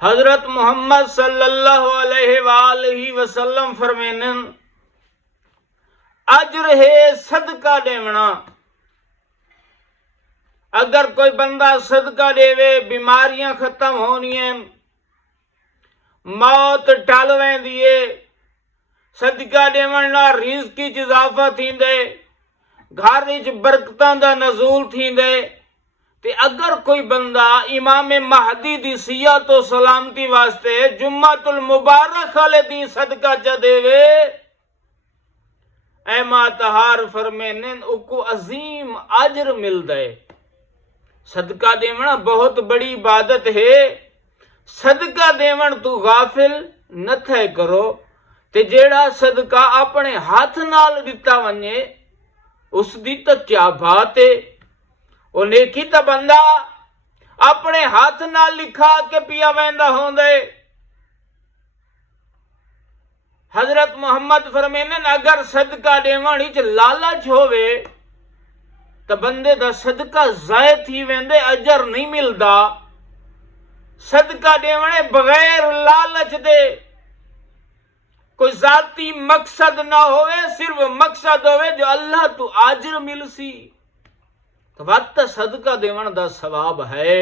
حضرت محمد صلی اللہ علیہ وآلہ وسلم فرمینن اجر ہے صدقہ دیونا. اگر کوئی بندہ صدقہ دے بیماریاں ختم ہونی ہیں، موت ٹل ویندی ہے، صدقہ دیون نال رزق وچ اضافہ تھیندے، گھر وچ برکتاں دا نزول تھیندے. تے اگر کوئی بندہ امام مہدی دی صحت و سلامتی واسطے جمعۃ المبارک والے دن صدقہ چا دے اے ماتہار فرمینن اکو عظیم اجر مل دے. صدقہ دیونا بہت بڑی عبادت ہے. صدقہ دیون تو غافل نہ تھے کرو. تے جیڑا صدقہ اپنے ہاتھ نال دتا ونجے اس دی تو کیا بات ہے. وہ نیکی تا بندہ اپنے ہاتھ نال لکھا کے پیا ویندا ہوندے. حضرت محمد فرمینن اگر صدقہ دیون وچ لالچ ہووے تو بندے دا صدقہ ضائع تھی ویندے، اجر نہیں ملدا. صدقہ دیونے بغیر لالچ دے، کوئی ذاتی مقصد نہ ہوئے، صرف مقصد ہوئے جو اللہ تو اجر مل سی، تو وقت صدقہ دیون دا ثواب ہے.